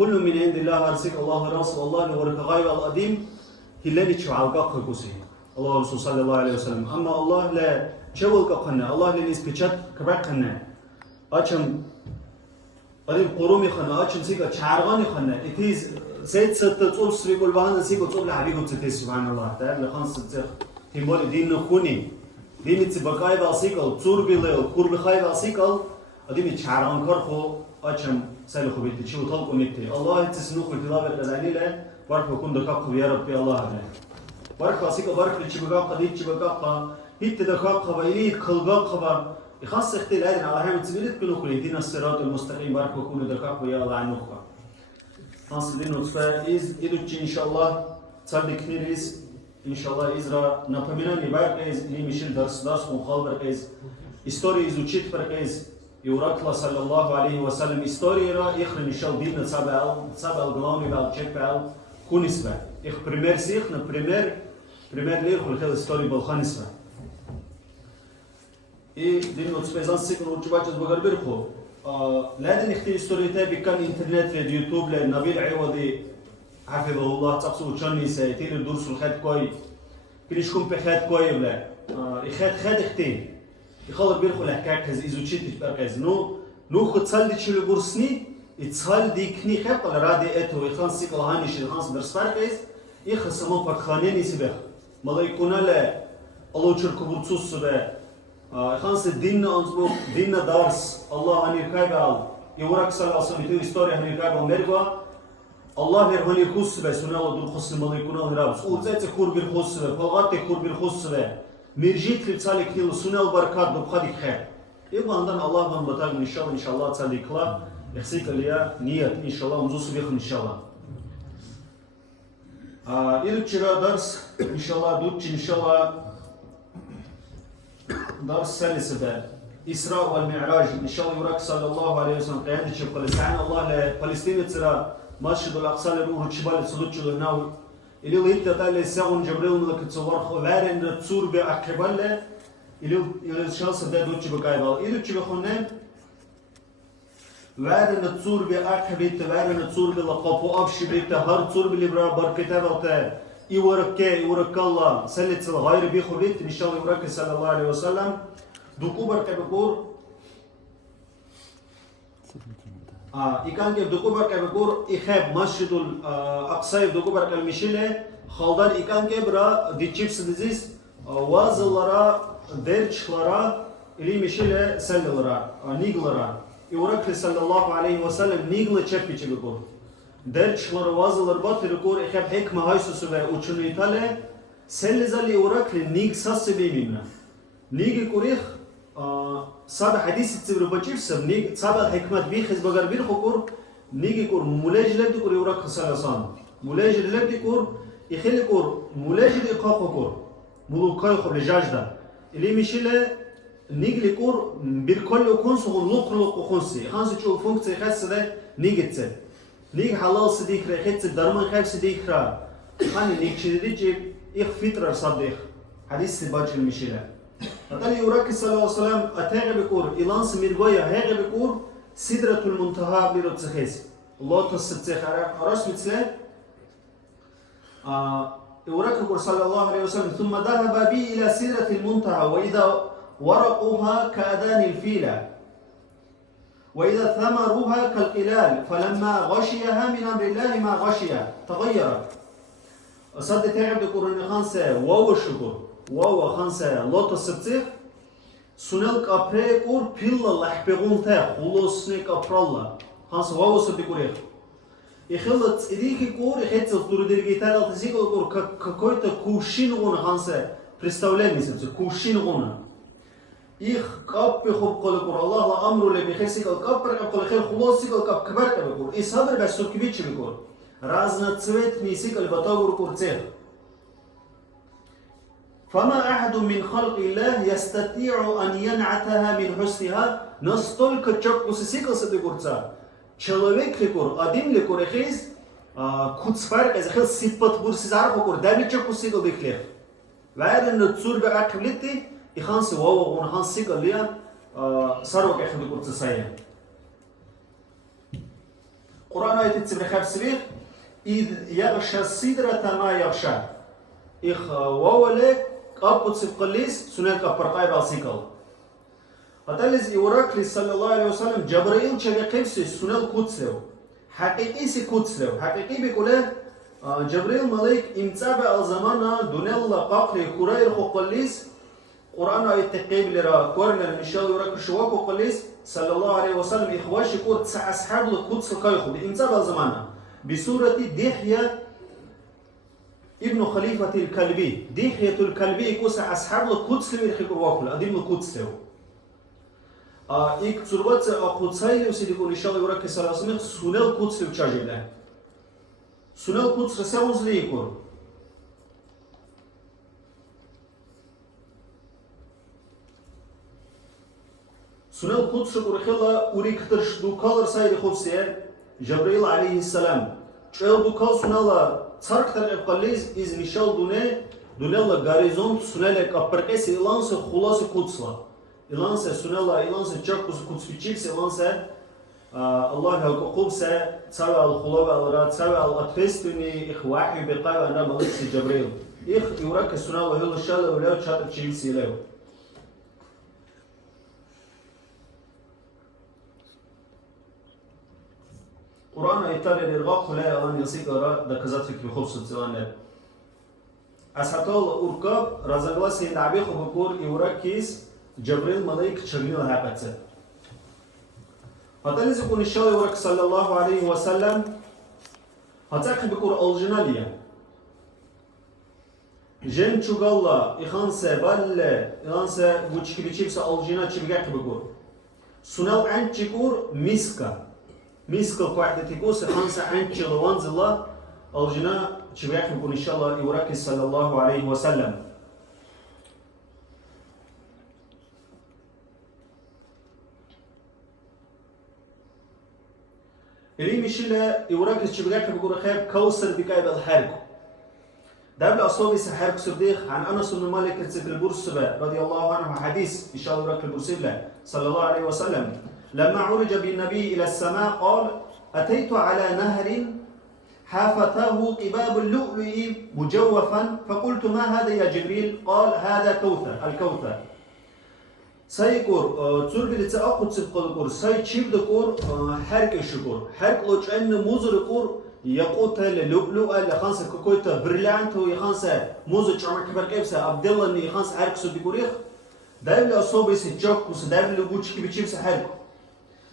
كل من عند الله أرسل الله رسول الله لورك غيب القديم هلني شو عالقة كوسي الله رسول صلى الله عليه وسلم أما الله لا شو قنا الله لني سبيشات كبر قنا أشم قريب قرومي خنا أشم سيكا شعرغاني خنا إتيز سيد ستتصور سريقول بهذا سيكو تصور لحبيبه تتي سبحان الله تعالى لخمس تزخ تيمول دين نخوني دين تبقاي باسيكل تصور بيلو كور بخاي باسيكل أديم شعرغان كرخو أشم سالخو بيت شو طلقوا نتي الله تسنوخ الكلاب الأذاني له بارك بكون دقاق يا ربي الله عليه بارك باسيكل بارك لتشبقاق قديد تشبقاق هيت دقاق بايليد خلقاق با يخص اختلاف على هم تسبيلت كله كل دين الصراط المستقيم بارك بكون دقاق يا الله عنوخا Nasıl din utfa idući inšallah cadik niris inšallah izra napominanje barkez ili mišil dars muhal barkez istoriju izučit barkez i urakla sallallahu alaihi wa sallam istorijera ihre inšal din sabal glavni val čepal kunisva ih primer sih na primer lir khul istoriju balkhanisva i din utfa zan sigurno učivač zbogar birhu لا نختي ستوريتا بكان انترنت في يوتيوب لنبيل عوضي حفظه الله تقصو تشاني سايتين الدرس الخد كوي كليش كون بخد كوي ولا خد اختي يخلط بيرخو لحكاك هز ازوتشيت برقز نو خد صلي تشيل بورسني اتصال ديكني خب على رادي اتو يخلص سيكل هانيش يخلص درس فرقز يخصمو بخانيني سبخ مالا يكون لا الله تشركو برصوص سبخ خانس دين أنزبوك دين دارس الله هني كايبال يورك صلى الله عليه وسلم تو إستوري هني كايبال مرقوا الله هني خص به سنة الله دول خص ملاكونا هرابس أوزات خور بالخص به فلغات خور بالخص به مرجيت في تصالح كيلو سنة البركات بخادي خير يبقى عندنا الله من بتاعنا إن شاء الله تصالح كلا يحسيك ليا نية إن شاء الله ونزوس بيخ إن شاء الله إذا تشرا درس إن شاء الله دوتش إن شاء الله درس ثالث ده إسراء والمعراج إن شاء الله يراك صلى الله عليه وسلم قيادة شبه فلسطين الله لفلسطين ترى مسجد الأقصى لروح الشبال الصدوق شلو ناو اللي هو أنت تالي ساون جبريل ملك تصور خوارن تصور بأقبال له اللي الشخص ده دوتش بقايبال اللي تشبه خنن وارن تصور بأقبال وارن تصور بلقابو أبشي بيت هر تصور بالبرا بركته وقته يورك الله سلت الغير بيخبيت إن شاء الله يورك صلى الله عليه وسلم دكوبر كبكور إكان كيف دكوبر كبكور إخاب مسجد الأقصى دكوبر كالمشيلة خالدان إكان كيف را ديتشيف سدزيس وازلرا درجلرا اللي مشيلة سللرا نيجلرا يورك صلى الله عليه وسلم نيجل تشبي تشبكور درجلر وازلر باتر كور إخاب حكمة هايسوس و وچنو إيطالة سلزالي يورك نيج ساس بيمينا نيج كوريخ صاب حديث تبر بچيف سب نيج صاب الحكمة بيخز بغر بير خكور نيج كور مولاج لبدي كور يورك سلسان مولاج لبدي كور يخلي كور مولاج إقاق كور ملوكاي خبر جاجدا اللي مشيله نيج لكور بيركل وكونس ولوق وكونسي خانس تشوف فونكسي خاصة ده نيج تسل نيج حلال صديق رخيت الدرمان خايف صديق را خاني نيج شديد إخ فطرة صديق حديث باجر مشيله أتاني يوراك صلى الله عليه وسلم أتاعي بكور إلان سميرغويا هاعي بكور سدرة المنتهى بيروتسخيس الله تصدق أراش مثله يوراك بكور صلى الله عليه وسلم ثم ذهب بي إلى سدرة المنتهى وإذا ورقها كأذان الفيلة وإذا ثمرها كالقلال فلما غشيها من أمر الله ما غشيها تغيرت صد تعب بكور خانسة واو الشكر واو خانسة الله تصدق سنل كابري كور بيلا لحبيغون تاع خلصني كابرالله خانسة واو صدقوريخ يخلط إديكي كور يخلط الطور ديرجيتال تزيكو كور كاكويتا كوشين غونا خانسة представляем себе كوشين غونا إخ كاب بخوب قل كور الله لا أمره اللي بيخسي كل كاب بركب قل خير خلاصي كل كاب كبر كبر إيه صبر بس سكبيتش بكور رازنا تسويت ميسيك اللي بتاور كور تير فما أحد من خلق الله يستطيع أن ينعتها من حسنها настолько чётко сикался до курца. Человек лекор, один лекор эхиз, куцфар эзахел сипат бурсизар хокор, дами чётко сикал дихлех. Вайден на цурбе аквлити, и ханси вау он хан сикал лия, сарок эхил до курца сая. قرآن آية تتسبر خاب سبيخ إذ يغشى السدرة ما يغشى إخ وولك أبو تسبقليس سنك أبرقاي بالسيكل هتلز إوراكلي صلى الله عليه وسلم جبرائيل شغيقيبسي سنال كوتسلو حقيقي سي كوتسلو حقيقي بيقوله جبريل ملك امتابع الزمان دونيل قاقري كوراير قليس قرآن آية تقيب لرا كورنا إن شاء الله يراك شواك قليس صلى الله عليه وسلم إخواشي كور تسع أصحاب القدس كايخو بامتابع الزمان بسورة دحية ابن خليفة الكلبي دحية الكلبي كوسع أصحاب القدس لمرخي كرواكو أديم القدس له إيك تربط قدسي وسيدكو إن شاء الله يراك صلى الله عليه وسلم سنال قدس وشاجب له سنال قدس رساوز ليكور سنال قدس ورخلا وريكترش دوكالر سايد خوفسير جبريل عليه السلام شو دوكال سنالا صارك ترى قليز إز ميشال دونيلا غاريزونت سنالا كابركس إلانس خلاص قدسلا إلانس سنالا إلانس جاكوس قدس فيتشيكس إلانس الله هالقبسة تسوي الخلوة الرا تسوي الأطفستني إخوائي بقايا أنا ملك جبريل إخ يوراك السنة وهلا شال ولا شاطر تشيلسي له قرآن إيطاليا للغاق لا أن يصير أرا دكزات في خبص تزانه أسحتال أوركاب رزقلا سين عبي خبكور يوراكيس جبريل ملك شغيل هاقته هذا اللي يكون الشاي ورك صلى الله عليه وسلم هتاك بكور الجنالية جن شغالة إخانسة بل إخانسة وشكي بيشيبس الجنا شبيك بكور سنال عن شكور مسكا قاعدة تقول إخانسة عن شلوان زلا الجنا شبيك بكور إن شاء الله ورك صلى الله عليه وسلم اللي مشيله يوراكس شبكة بقول خير كوسر بكايب الحرق. ده بالأصوات يسحرق صديق عن أنس بن مالك في البورصة رضي الله عنه حديث إن شاء الله يراك البورصة صلى الله عليه وسلم لما عرج بالنبي إلى السماء قال أتيت على نهر حافتاه قباب اللؤلؤ مجوفا فقلت ما هذا يا جبريل قال هذا كوثر الكوثر سايكور تربي لتأخذ سبقور ساي تشيب دكور حرق الشكور حرق لوش أن موزر كور يقوت اللؤلؤ اللي خانسة كويتا بريلانت ويخانسة موزر شعمر كبر كيفسة عبد الله إني خانسة حرق سبقوريخ دايم لأصوبي سجاك وسدايم لوجود كي بتشيب سحرق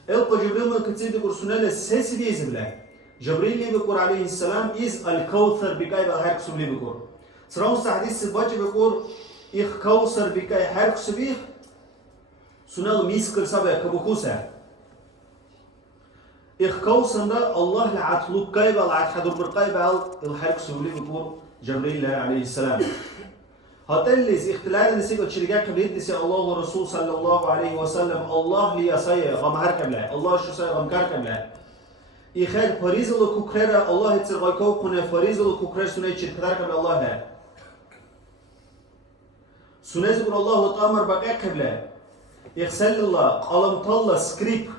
إلقى جبريل من كتير دكور سنة السيس ديز بلا جبريل بكور عليه السلام إز الكوثر بكاي بحرق سبلي بكور سراوس حديث سباج بكور إخ كوثر بكاي حرق سبيخ سنال ميسكر سبع كبوكوسة إخكوسنا الله لعتلوك كايبا لعتحضر برقايبا الحرق سولي بكور جبريل عليه السلام هتلز اختلال نسيق الشركات كبيرة نسي الله ورسول صلى الله عليه وسلم الله لي سيء غم هركب له الله شو سيء غم كركب له إخير فريز الكوكرة الله يترغيكو كنا فريز الكوكرة سنة شركتك الله له سنة يقول الله تأمر بقى قبله يغسل الله قلم طلع سكريب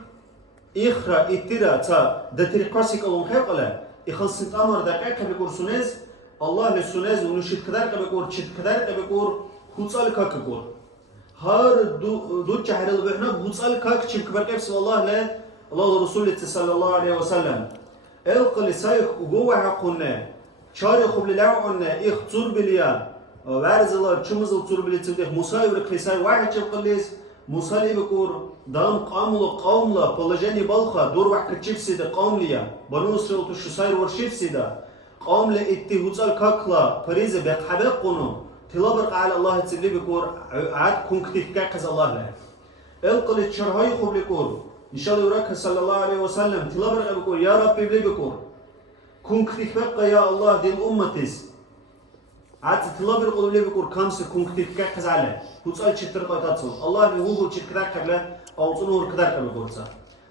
إخرى إتدا تا دتري قاسي قلم خيق له يخلص تأمر دقيقة بيقول سنز الله للسنز ونشيد كدار كبيقول شيد كدار كبيقول خوصال كاك بيقول هار دو شهر البحنا خوصال كاك شيد كبر كيف سو الله له الله الرسول صلى الله عليه وسلم القل سايق وجوه حقنا شاري قبل لعنا إختصر بليا وارز الله شمزل تور بلي تبدأ مساير كيساي واحد شبقليس مسالي بكور دام قوم لا بلجاني بالخا دور واحد كتشيف سيدا قوم ليا بنوس ريوتو شساير ورشيف سيدا قوم لا اتهوزال كاكلا فريزة بقحبق قنو تلابرق على الله تسلي بكور عاد كون كتير كاكز الله له القل الشرهاي خوب لكور إن شاء الله يراك صلى الله عليه وسلم تلابرق بكور يا ربي بلي بكور كون كتير بقى يا الله دين أمتيس عاد تلابر قولوا لي بكور كامس كون كتير كاكز عليه وتسأل شتر قاتاتهم الله هو شتر كذا أو تنور كذا كبكورسا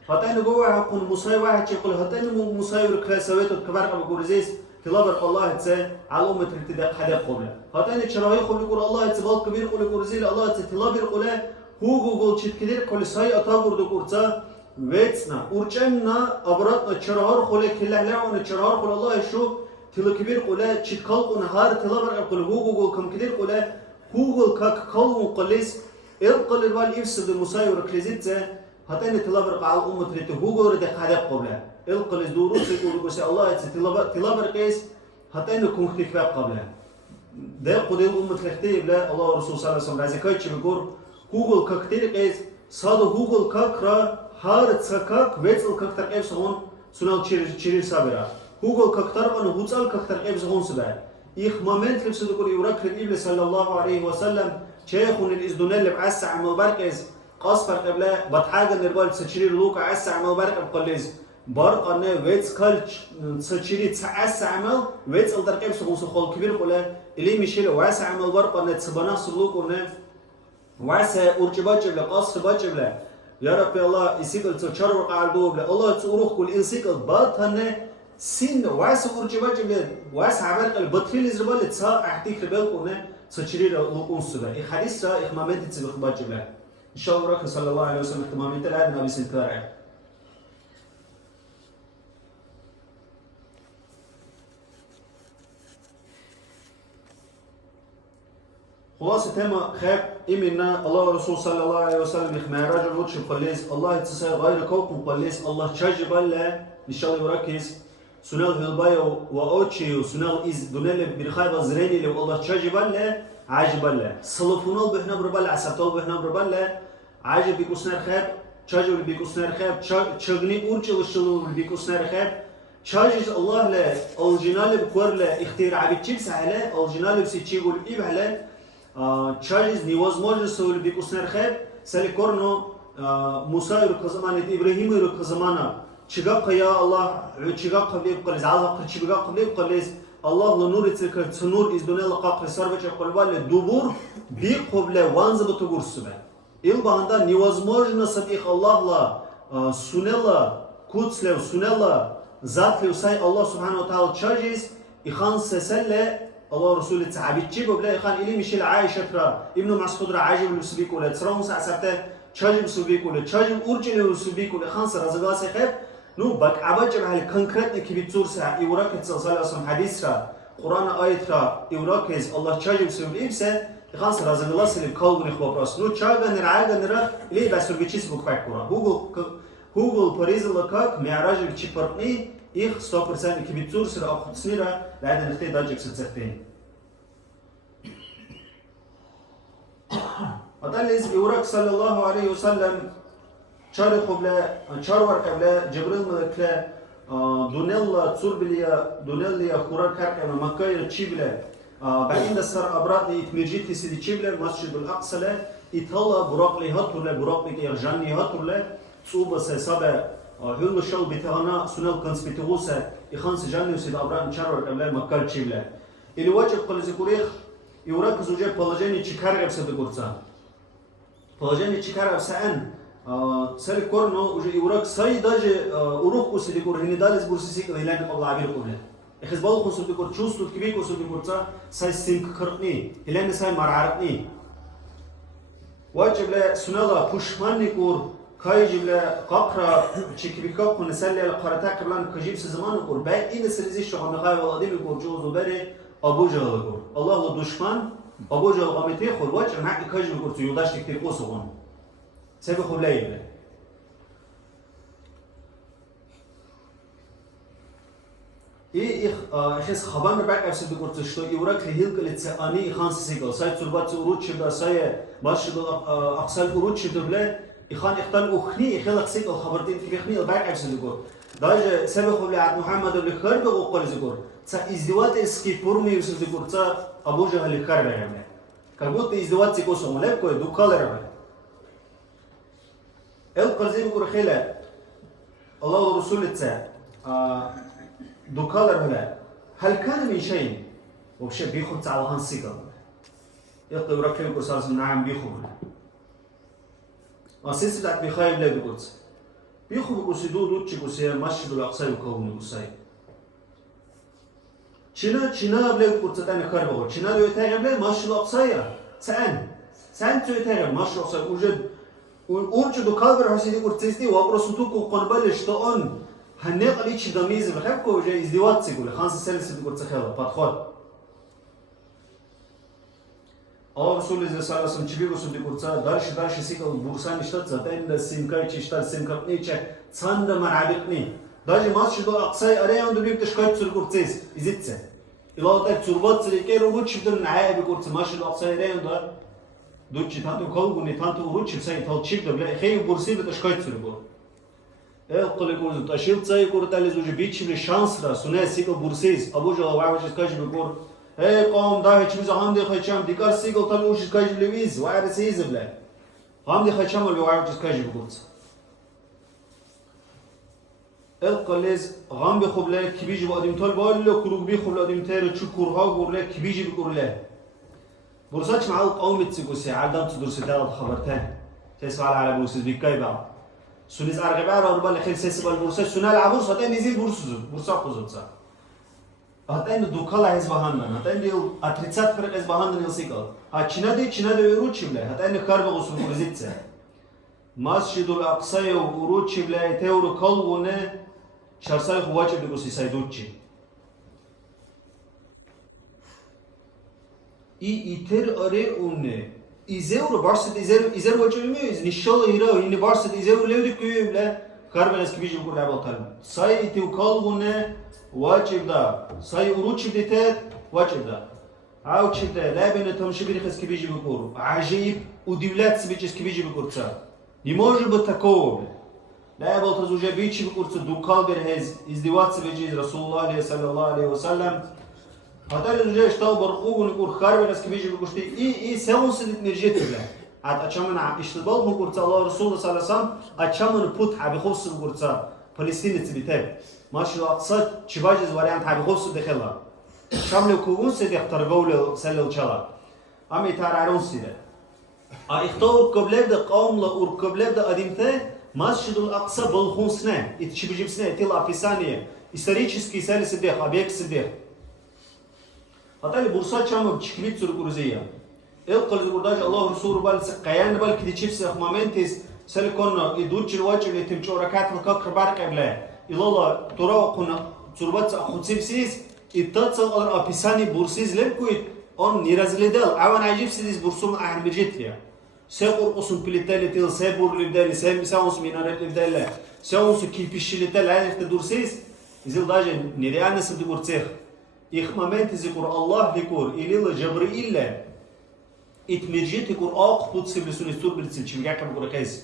هتاني جوا هكون مساوي واحد يقول هتاني مساوي كذا سويته كبار كبكورزيس تلابر الله تسا على أمة ارتداء حدا قبله هتاني شراوي قول يقول الله تبال كبير قول يقول زيل الله تلابر قوله هو شتر كذا كل ساي أطابور دكورسا ويتنا ورجعنا أبراتنا شرار خلق كله لا ون شرار خلق الله شو تلو كبير قلا تشتكل ونهار تلابر قل هو كم كدير قلا هو كك كل مقلس القل الوال يفسد المساي وركلزيته هتين تلابر قال أمة ريته هو رد قادق قبله القل دروس يقول بس الله تلابر قيس هتين كم خليفة قبله ده قديم أمة ريته بلا الله ورسول صلى الله عليه وسلم رزقات شبكور هو ككتير قيس صاد هو ككرا هارت سكاك ويتل ككتر قيب سهون سنال تشيريل سابرا هو ككتر أنه هوتال ككتر قيب سهون سبع إخ مامنت لبس دكور يورك الإبل صلى الله عليه وسلم شيخون الإزدونال اللي بعسى عمل بركز قاصفر قبله بتحاجة نربال تشيريل لوك عسى عمل بركز بقليز برق أنه ويتس كلش تشيريل تعسى عمل ويتس ألدر قيب سهون سخال كبير قوله اللي مشيله وعسى عمل برق أنه تسبنا سلوك أنه وعسى أرجبات جبله قاصف بات جبله يا رب الله يسيقل تشرب قاعدو بلا الله تروح كل إنسيقل بات هنه سين وعسى أرجبات جبله وعسى عمل البطريل إزربال تسا أحتيك ربال كونه تشرير لقون سبا الحديث را إخمامات تسبق بات جبله إن شاء الله صلى الله عليه وسلم إخمامات الآن نبي سنكارع خلاصة تما خاب إمنا الله ورسول صلى الله عليه وسلم إخماء رجل وجه قليس الله يتساء غير كوكب قليس الله تشجب الله إن شاء الله يركز سنال هلبايا وأوتشي وسنال إز دونال برخايب الزريني لو الله تشجب الله عجب الله صلفونال بحنا بربال عسبتال بحنا بربال عجب بيكوسنار خاب تشجب بيكوسنار خاب تشغني أورجي وشلو بيكوسنار خاب تشجب الله لا الجنال بكور لا اختيار عبيد تشيب سهلة الجنال بسيتشيبول إبهلا Чализ невозможно соли бикуснер хеб, селикорно Муса юрка замана, Ибрахим юрка замана. Чига кая Аллах, чига каблеб кализ, Аллах чига каблеб кализ, Аллах ланур цирка цунур из дунела какри сарвача калвале дубур би кобле ванза батугур субе. Ил банда невозможно сабих Аллах ла сунела куцлев сунела затлев сай Аллах субхану ва таала чализ и хан сесelle الله رسول تعبيد شيء بقول خان إلي مشيل عايشة ترى ابن مسعود را عاجب لسبيك ولا ترى موسى سبته تشاجب سبيك ولا تشاجب أورجيني لسبيك ولا خان سر رزقا سخيف نو بق عباجب على كونكريت كيف تصور سا يوراك تصل أصلا حديث را قرآن آية را يوراك الله تشاجب سبيك إبسه خان سر رزقا سلب كالبني خبر راس نو تشاجا نرعاجا نرا إلي بس رجيس بكفاك كورا هو باريس لكاك معراج بتشيبرني إخ 100% كيف تصور سر أخذ سنيرة لعند نختي داجك ستين أتلز يورك صلى الله عليه وسلم شار قبل شار قبل جبريل ملكلا دونيلا تصور بليا دونيلا خورا كارك أما مكة يرتشيبلا بعدين دسر أبراد يتمجيت سيدي تشيبلا مسجد الأقصى لا إيطاليا براق لي هاتولا براق لي يرجعني هاتولا صوبة سبع هلو شو بتهانا سنال كنس بتغوسة يخانس جاني وسيد أبراد شار قبل مكة تشيبلا اللي واجب قل زكوريخ يورك زوجة بلجاني تشكارع بسد قرصان بلجاني تشكارع بسأن سال كورنو وجه يورك ساي داجة أروح كوسي دكور هني دالس برسيسيك ليلان الله عبير قبله إخذ بالو كوسي دكور تشوستو كبير كوسي دكور تا ساي سينك كرني هلان ساي مرعرني واجب له سنالا بوشماني كور كايجب له ققرة تشكبيكا كون سالي القرطة قبلان كجيب سزمان كور بعد إن سرزيش شو خمخاي والله دي بيكور جوز وبره أبو جهل كور الله له دشمن أبو جهل قامته خود واجب معك كاجب كور تيوداش تكتير قصون سبب خبلاي له إيه إخس خبان بعد أفسد كور تشتو يورك لهيل كل تسأني خان سيقل ساي تربات أورود شبه ساي باش أقصال أورود شبه بله إخان إختال أخني إخلق سيقل خبرتين في إخني بعد أفسد كور داج سبب خبلاي عبد محمد الخرب وقال زكور تا إزدواج إسكي بورمي يوسف زكور تا أبو جهل الخرب يعني كقولت إزدواج سيكوسو ملك كوي دوكال ربع القرزي بقول خيله الله ورسول تا دوكال ربع هل كان من شيء وبشي بيخد على هنسيقل يقطع وركلم كورسالس من نعم بيخد أساس بتاعت بيخايب لا بيقولت بيخد بيقولسي دو تشيكوسي ماشي بالأقصى يكون يقولسي چنا بله بيقولت تاني خربه چنا دو يتاعي بله ماشي بالأقصى سان تو يتاعي ماشي بالأقصى وجد ورجو دو كالبر هسيدي ورتسيستي وابرسوتوكو قنبلش تون هنق ليش دميز بخبكو جاي ازدواج تقول خمس سلسلة تقول تخيل بادخل الله رسول الله صلى الله عليه وسلم تبي رسول تقول دارش سيك البورسان اشتت زاتين السيمكاي تشتال سيمكاي نيتش تصند من عبقني داجي ماش دو اقصاي اريان دو بيبتش كايت سر كورتيس ازيتس إلا تاك تربط سريكير ومش بدون عائب كورت ماش دو اقصاي اريان دو دوتشي تانتو كولغوني تانتو وروتش ساي تالتشيك دو بلا خي بورسي بتش كايت سر بو قل يقول تشيل تاي كورت على زوج بيتش بلي شانس را سنه سيك بورسيز ابو جو واعوج كاج بكور هي قوم ده هيك ميزه عندي خيشام ديكار سيكل طلعوش كاج لويز وعرس هيز بلا عندي خيشام اللي واعوج كاج بكورت القليز غام بخوب له کی بیجی با ادیم تال بالا کروگ بخوب له ادیم تر چو کورها گورله کی بیجی بکورله برساتش مع القوم تسيقوسي عدم تدرس تاع خبرتان تسمع على بورس بيكاي بقى سونيز ارغبا رو بال خيل سيس بالبورصه سونال عبورس هتن نزيل بورصه قزوتسا هتن دوكالا هز بهانن هتن دي اتريتسات فرق هز بهانن يسيقال چنادي وروچبله هتن كار بغوسو بورزيتسا مسجد الاقصى وروچبله تيورو كلونه شرسای خواجه بگوسی سایدوچی ایتر اره اونه ایزهورو بارست ایزهور واجه میمیز نشال ایرا اینی بارست ایزهورو لیودی کویم له کاربن از کبیجی بکر لبالتر سای ایتیو کالونه واجه دا سای اروچی دیته واجه دا عاوچه دا لابنه تمشي بریخ از کبیجی بکر عجیب و دولت سبیچ از کبیجی بکر تا نیماجه بتکوم لا يبغى تزوجه بيتشي بكورس دوكال برهز ازدواج سبيجي رسول الله صلى الله عليه وسلم هذا اللي اشتغل برقوق ونقول خارب الناس كبيجي بكورس اي سوون سنت مرجت له عاد اتشمن اشتغل بكورس الله رسول الله صلى الله عليه وسلم اتشمن بوت حبي خص بكورس فلسطين تبيته ماشي الاقصى تشباجز واريانت حبي خص دخلها شامل كون سيدي اخترقوا سلو تشلا امي تارعون سيده اختار قبل ده قوم لا قبل ده قديمته مسجد الأقصى بالخونسنة اتشبجيبسنة تيل описание исторический سالي سديخ объект سديخ هتالي بورصات شامو بتشكليت سور كورزية القل زبرداج الله رسول بال قيان بال كدي تشيبس مومنتس سالي كنا يدوتش الواجب اللي تمشي ركعات الكاكر بارك قبله إلا ترى كنا تربط خمسيبسيس اتصل على описание بورسيز لبكويت on نيرازليدل عوان عجيب سيديس بورسوم أهل برجيتيا سيقول قصن بليتالي تيل سيبور لبدالي سيونس مينارات لبدالي سيونس كيبيشي لتال عارف تدورسيس يزيل داجة نيريانا سبدور تيخ إخمامات ذكر الله ذكر إليل جبريل إتمرجيت يكون آق بوتسي بلسون يستور بلتسل شمجاكا بقول كيس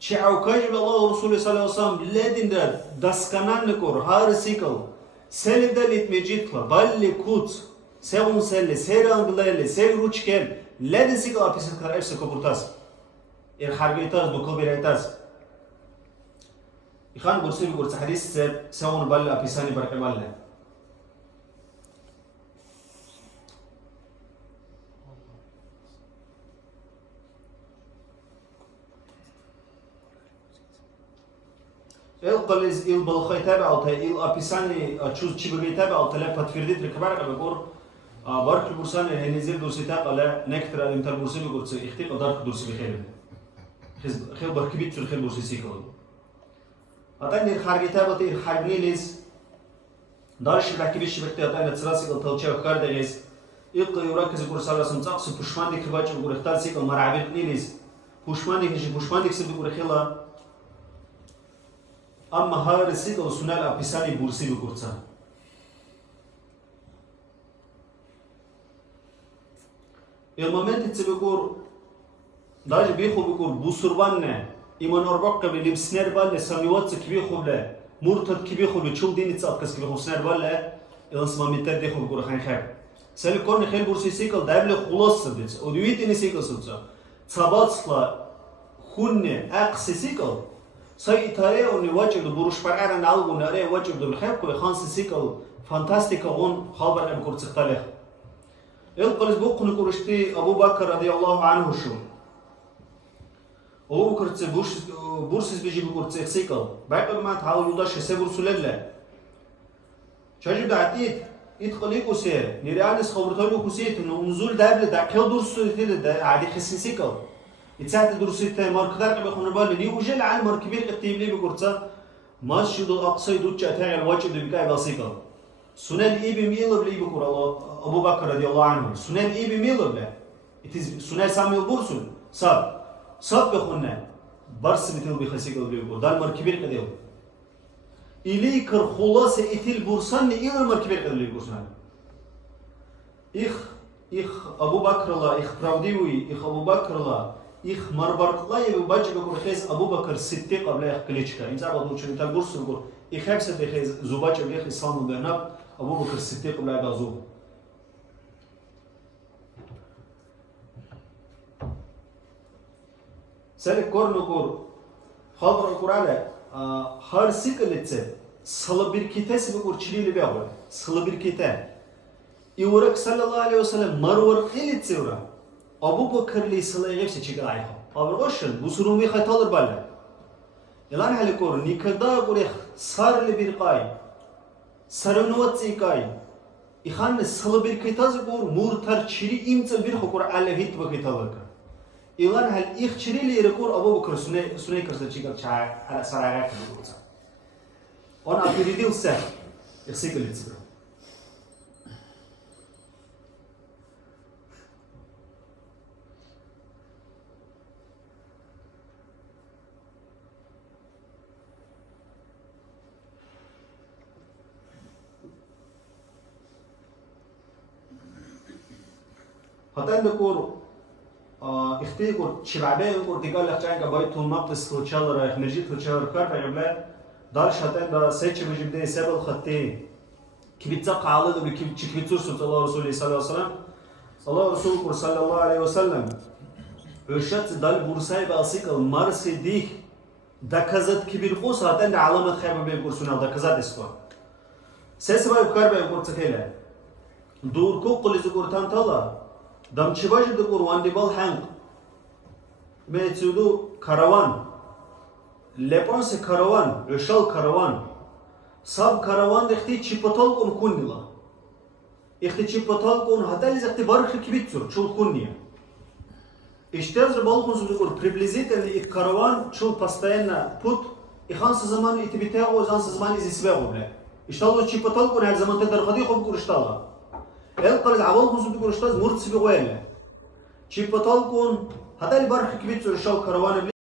شعو كاجب الله ورسوله صلى الله عليه وسلم لدين دا داسكانان نكور هارسيكل سالب دا إتمرجيت بالي كوت سيون سالي سير أنجلالي سير روچكال لدين سيكل أبيسل كار إرسا كبورتاز إرحاربيتاز دوكو بيرايتاز إخوان برسول بقول حديث سيون بالي أبيساني بركة بالي القلز بالخي تابع أو تاي الأبيساني تشوز تشيبري تابع أو تلا بتفرديت ركبارك بقول بارك البورسان هنزل دوسيتاق على نكتر الامتال بورسي بقول اختيق دارك دوسي بخير خير بركبيت في الخير بورسي سيكول أتاني الخارج تابع تير خارجني ليس دارش بركبيش بكتي أتاني تسراسي التلشة خارج ليس يبقى يركز يقول سالة سنتاق سبوشمان ديك باج يقول اختار سيكول مرعبتني ليس بوشمان ديك شيء بوشمان ديك سب يقول خيلا أما هذا السيكول سنال أبيساني بورسي بقولتها المومنت تبكور داج بيخو بكور بوسربانه إيمان أربعة قبل لبسنير بالله ساميوات كبيخو بله مرتد كبيخو بتشوف ديني تسأكس كبيخو سنير بالله إلانس ما متر ديخو بكور خان خير سالي كون خيل بورسي سيكل دابل خلاص سبت ودويتني سيكل سبتة ثباتلا خونه أقصى سيكل ساي تاريه وني واجب بروش فرعنا نعلق ونريه واجب بالخير كل خانس سيكل فانتاستيكا ون خالبر بكور تختلف القلز بوق نكورشتي أبو بكر رضي الله عنه شو أبو بكر بورسيس بيجي بكور تسيكل بعد ما تعالوا يوداش سبور سلالة شاجب دعتيت يتقليكو سير نيرانس خبرتالو كوسيت إنه نزول دابل دعكيل دورسو يتيل عادي خسين سيكل İtsat durusite markdar que بخون بالي ني وجل على مركبير قتيبلي بكورتا مسجد الأقصى دوتش أتاع الواجب بكاي بسيطة سنن إبي ميل بلي بكور الله أبو بكر رضي الله عنه سنن إبي ميل بلا سنن سامي البورسون صاب بخونه برس بتل بخسيق بلي بكور دار مركبير قديو إلي كر خلاص إتل بورسان إلى مركبير قديو بورسان إخ أبو بكر الله إخ براوديوي إخ أبو بكر الله إخ مربرقلا يبغى بقول خيز أبو بكر ستة قبل إخ كليشكا إنسان بدو شو نتاع بورس يقول إخ خمسة بخيز زوجة بخيز إسلام بهناك أبو بكر ستة قبل إغازو سالك كور نقول خبر القرآن هر سيكلتة صلب بركته سبقول شلي اللي بيقول صلب بركته يورك صلى الله عليه وسلم مرور قلت سورة أبو بكر لي صلى الله عليه وسلم عليها أبرقشن بسرومي خطالر بالا يلان هالكور نيكدا قريخ صار لبرقاي سرنوات سيكاي إخان صلى بركته زبور مورتر شري إمتى برخور على هيت بكتالك يلان هال إخ شري لي ركور أبو بكر سنة كرسل شيكال شاع على سراغات الوقت أنا أبيديل سه يخسيك اللي تسبر هتان بكور اختيكور شبابين كور تقال لك جانك بايتو المقدس تلتشال رايح نجيب تلتشال كارتا يبلا دارش هتان دا سيتش بجيبدي سبل خطي كبيتزاق عالد وكبيتزور صلى الله رسوله صلى الله عليه وسلم الله رسولك صلى الله عليه وسلم ارشاد دال بورساي باسيق المارسي ديك دكازت كبير قوس هتان دا علامة خيبة بيقول سنال دكازات اسوا سيسبا يبكار بيقول تكيلا دور كوق اللي زقور تانتالا دم چباج دکور واندی بال هنگ میتودو کاروان لپانس کاروان اشال کاروان سب کاروان دختی چیپتال کن کندیلا اختی چیپتال کن حتی لیز اختی بارخ کبیتور چول کنیه اشتاز ربال کنسو دکور приблизительно ит караван чул постоянно пут и ханс zaman итибите о зан zaman изисбе гобле иштало чипатал кон her zaman тедер хади хоб курштала القرز عوال خصوص بيقول اشتاز مرتس بغوالة شيء بطال كون هذا اللي برخ كبير سر الشاو كروان